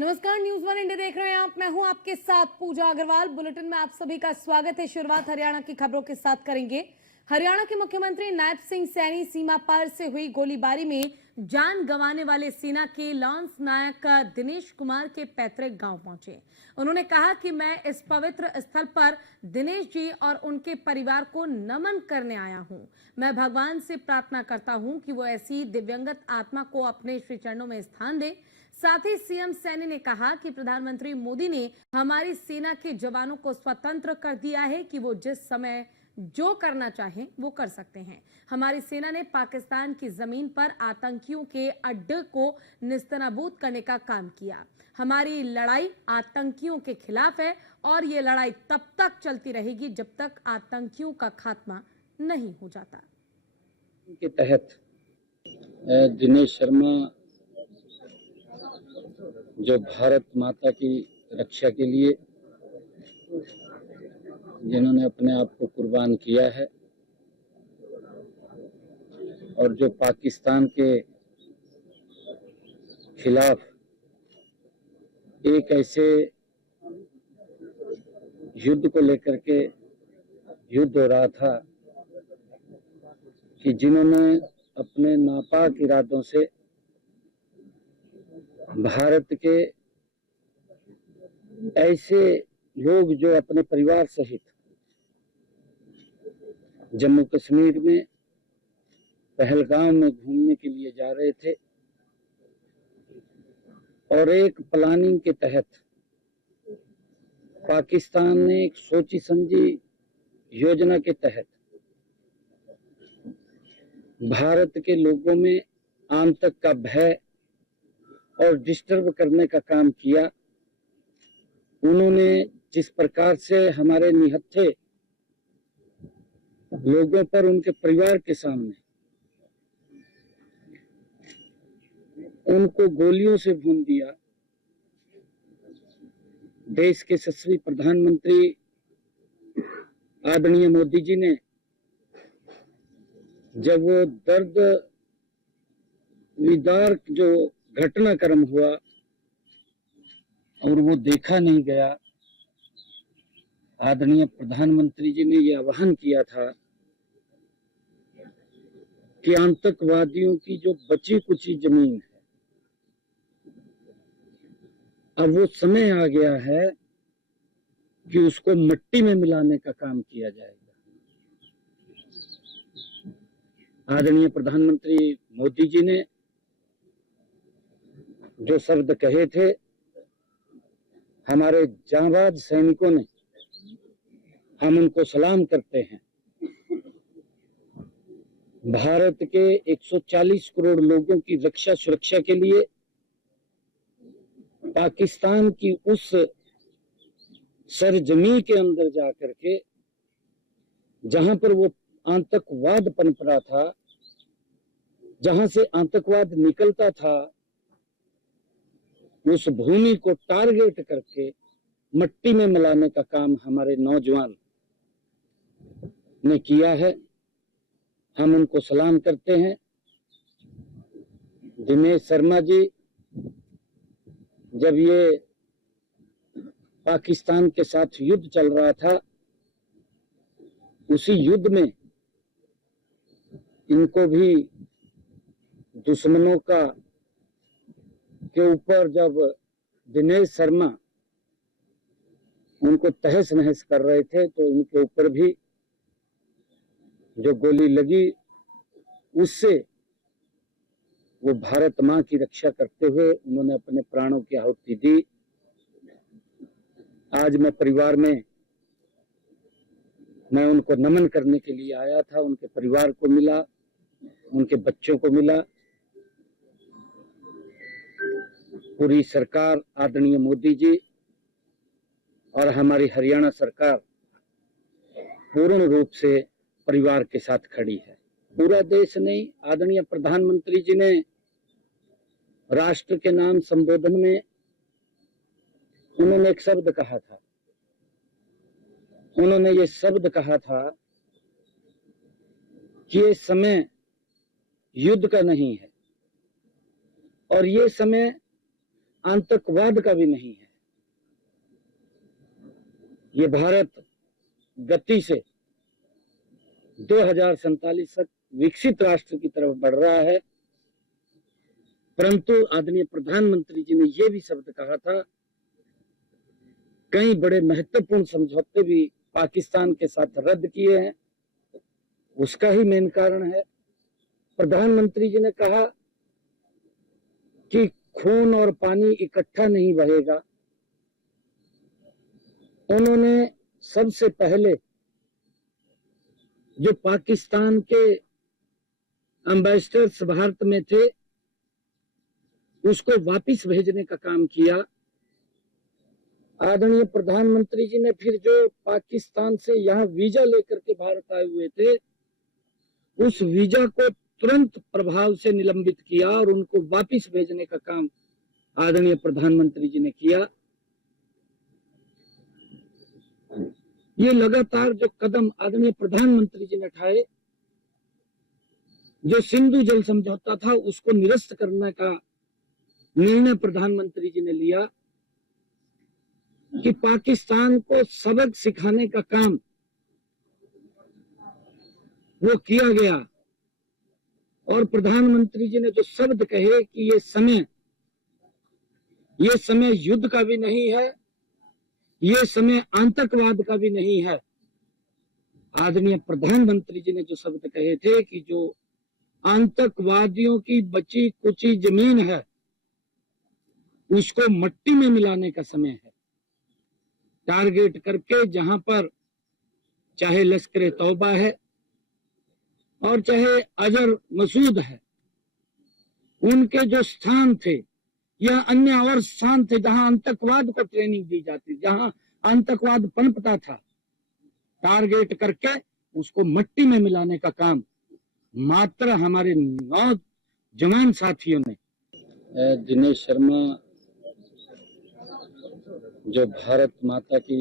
नमस्कार, news one India देख रहे हैं आप। मैं हूं आपके साथ पूजा अग्रवाल। बुलेटिन में आप सभी का स्वागत है। शुरुआत हरियाणा की खबरों के साथ करेंगे। हरियाणा के मुख्यमंत्री नायब सिंह सैनी सीमा पार से हुई गोलीबारी में जान गंवाने वाले सेना के लॉन्स नायक दिनेश कुमार के पैतृक गांव पहुंचे। उन्होंने कहा कि मैं इस पवित्र स्थल पर दिनेश जी और उनके परिवार को नमन करने आया हूं। मैं भगवान से प्रार्थना करता हूं कि वो ऐसी दिव्यंगत आत्मा को अपने श्री चरणों में स्थान दे। साथ ही सीएम सैनी ने कहा कि प्रधानमंत्री मोदी ने हमारी सेना के जवानों को स्वतंत्र कर दिया है कि वो जिस समय जो करना चाहें वो कर सकते हैं। हमारी सेना ने पाकिस्तान की जमीन पर आतंकियों के अड्डे को निस्तनाबूद करने का काम किया। हमारी लड़ाई आतंकियों के खिलाफ है और ये लड़ाई तब तक चलती रहेगी जब तक आतंकियों का खात्मा नहीं हो जाता। के तहत दिनेश शर्मा जो भारत माता की रक्षा के लिए जिन्होंने अपने आप को कुर्बान किया है और जो पाकिस्तान के खिलाफ एक ऐसे युद्ध को लेकर के युद्ध हो रहा था कि जिन्होंने अपने नापाक इरादों से भारत के ऐसे लोग जो अपने परिवार सहित जम्मू कश्मीर में पहलगाम में घूमने के लिए जा रहे थे और एक प्लानिंग के तहत पाकिस्तान ने एक सोची समझी योजना के तहत भारत के लोगों में आतंक का भय और डिस्टर्ब करने का काम किया। उन्होंने जिस प्रकार से हमारे निहत्थे लोगों पर उनके परिवार के सामने उनको गोलियों से भून दिया। देश के यशस्वी प्रधानमंत्री आदरणीय मोदी जी ने जब वो दर्द विदारक जो घटनाक्रम हुआ और वो देखा नहीं गया, आदरणीय प्रधानमंत्री जी ने यह आह्वान किया था कि आतंकवादियों की जो बची कुची जमीन है अब वो समय आ गया है कि उसको मिट्टी में मिलाने का काम किया जाएगा। आदरणीय प्रधानमंत्री मोदी जी ने जो शब्द कहे थे, हमारे जांबाज सैनिकों ने, हम उनको सलाम करते हैं। भारत के 140 करोड़ लोगों की रक्षा सुरक्षा के लिए पाकिस्तान की उस सरजमी के अंदर जाकर के जहां पर वो आतंकवाद पनप रहा था, जहां से आतंकवाद निकलता था, उस भूमि को टारगेट करके मिट्टी में मिलाने का काम हमारे नौजवान ने किया है। हम उनको सलाम करते हैं। दिनेश शर्मा जी जब ये पाकिस्तान के साथ युद्ध चल रहा था, उसी युद्ध में इनको भी दुश्मनों का के ऊपर जब दिनेश शर्मा उनको तहस नहस कर रहे थे तो उनके ऊपर भी जो गोली लगी, उससे वो भारत मां की रक्षा करते हुए उन्होंने अपने प्राणों की आहुति दी। आज मैं परिवार में मैं उनको नमन करने के लिए आया था। उनके परिवार को मिला, उनके बच्चों को मिला। पूरी सरकार, आदरणीय मोदी जी और हमारी हरियाणा सरकार पूर्ण रूप से परिवार के साथ खड़ी है। पूरा देश नहीं, आदरणीय प्रधानमंत्री जी ने राष्ट्र के नाम संबोधन में उन्होंने एक शब्द कहा था। उन्होंने ये शब्द कहा था कि ये समय युद्ध का नहीं है और ये समय आतंकवाद का भी नहीं है। ये भारत गति से 2047 तक विकसित राष्ट्र की तरफ बढ़ रहा है, परंतु आदरणीय प्रधानमंत्री जी ने यह भी शब्द कहा था, कई बड़े महत्वपूर्ण समझौते भी पाकिस्तान के साथ रद्द किए हैं। उसका ही मेन कारण है, प्रधानमंत्री जी ने कहा कि खून और पानी इकट्ठा नहीं बहेगा। उन्होंने सबसे पहले जो पाकिस्तान के एम्बेसडर्स भारत में थे उसको वापस भेजने का काम किया। आदरणीय प्रधानमंत्री जी ने फिर जो पाकिस्तान से यहाँ वीजा लेकर के भारत आए हुए थे उस वीजा को तुरंत प्रभाव से निलंबित किया और उनको वापस भेजने का काम आदरणीय प्रधानमंत्री जी ने किया। ये लगातार जो कदम आदरणीय प्रधानमंत्री जी ने उठाए, जो सिंधु जल समझौता था उसको निरस्त करने का निर्णय प्रधानमंत्री जी ने लिया कि पाकिस्तान को सबक सिखाने का काम वो किया गया। और प्रधानमंत्री जी ने जो शब्द कहे कि ये समय युद्ध का भी नहीं है, ये समय आतंकवाद का भी नहीं है। आदरणीय प्रधानमंत्री जी ने जो शब्द कहे थे कि जो आतंकवादियों की बची कुची जमीन है उसको मट्टी में मिलाने का समय है। टारगेट करके जहां पर चाहे लश्कर तौबा है और चाहे अजर मसूद है, उनके जो स्थान थे या अन्य और स्थान थे जहां आतंकवाद को ट्रेनिंग दी जाती, जहां आतंकवाद पनपता था, टारगेट करके उसको मट्टी में मिलाने का काम मात्र हमारे नौजवान साथियों ने। दिनेश शर्मा जो भारत माता की